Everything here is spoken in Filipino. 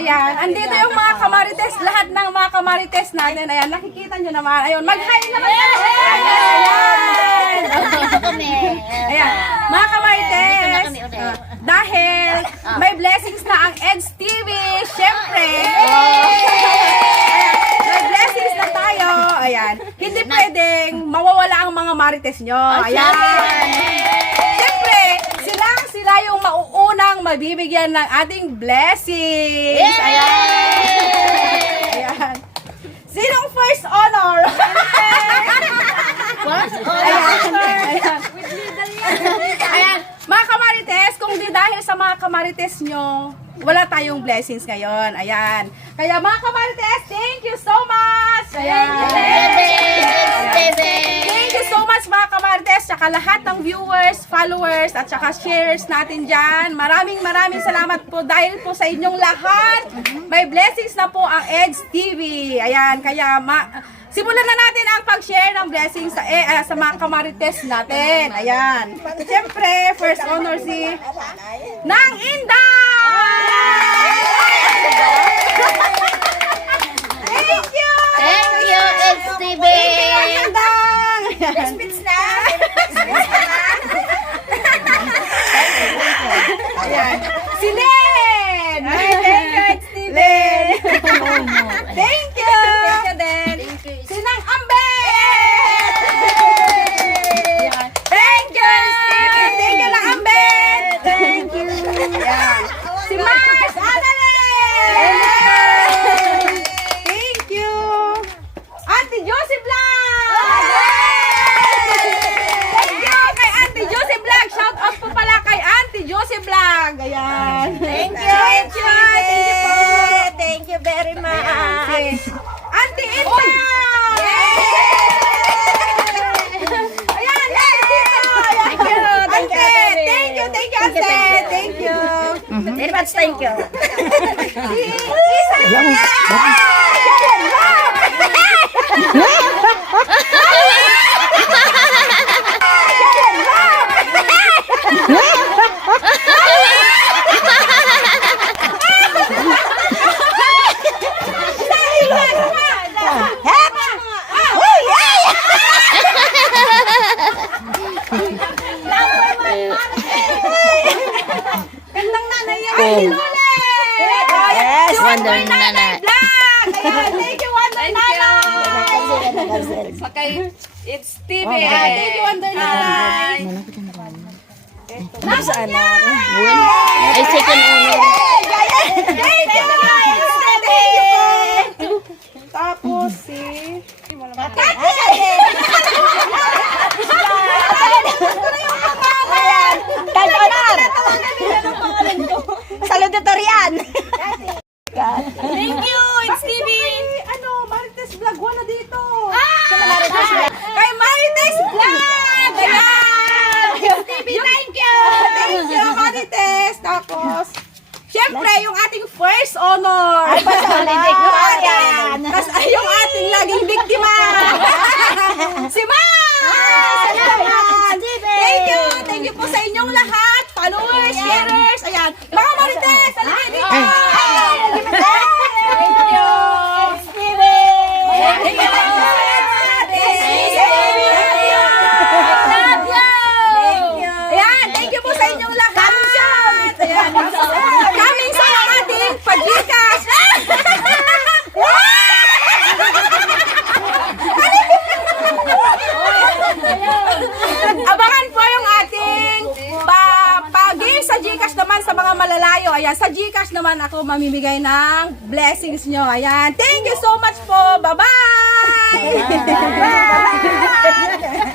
andito yung mga kamarites, lahat ng mga kamarites natin. Ayan, nakikita nyo naman. Ayun, mag-hi naman kayo. Ayan. Ayan, mga kamarites, ah, dahil may blessings na ang EDS TV, syempre. Ayan, may blessings na tayo. Ayan, hindi pwedeng mawawala ang mga marites nyo. Ayan. Mauunang mabibigyan ng ating blessings. Ayan. Ayan. Sinong first honor? Ayan. Ayan. Ayan. Mga kamarites, kung di dahil sa mga kamarites nyo, wala tayong blessings ngayon. Ayan. Kaya mga kamarites, thank you so much. Ayan. Thank tsaka lahat ng viewers, followers, at tsaka sharers natin dyan. Maraming maraming salamat po dahil po sa inyong lahat. May blessings na po ang EDS TV. Ayan, kaya ma simulan na natin ang pag-share ng blessings sa, eh, ah, sa mga kamarites natin. Ayan. Siyempre, first honor si Nang Inday! Thank you! Thank you, XTV! Indang! Ayan. Si Len! Ay, thank you, Steven! Len! Thank you! Thank you din! Si Nang Ambet! Thank you, Steven! Thank you, Nang Ambet! Thank you! Ayan. Si Mars much thank you. Lule! Yes, Wonder Nanay thank you, Wonder Nanay! Sakay, it's TV. Thank you, Wonder Nanay! Nasaan na? Ay, second honor. Thank you! Thank you po! Tapos si... Salutatorian! Thank you! It's TV! Ano, Marites Vlog 1 na dito! Kay Marites Vlog! Ayan! TV, thank you! Thank you, Marites! Tapos, Siyempre, yung ating first honor. Ay, Solidik yung na ating, tas, ay, yung ating laging biktima. si Mars! Ayan. Thank you! Thank you po sa inyong lahat. Followers, sharers. Ayan. Mga Marites, halika dito. Thank you. Thank you. Thank you. Ayan, thank you po sa inyong lahat. Ayan, coming sa ang ating pag-Gcash. Abangan po yung ating pa, pa-game sa Gcash naman sa mga malalayo. Ayan, sa Gcash naman ako mamimigay ng blessings nyo. Ayan, thank you so much po. Bye-bye! Bye-bye!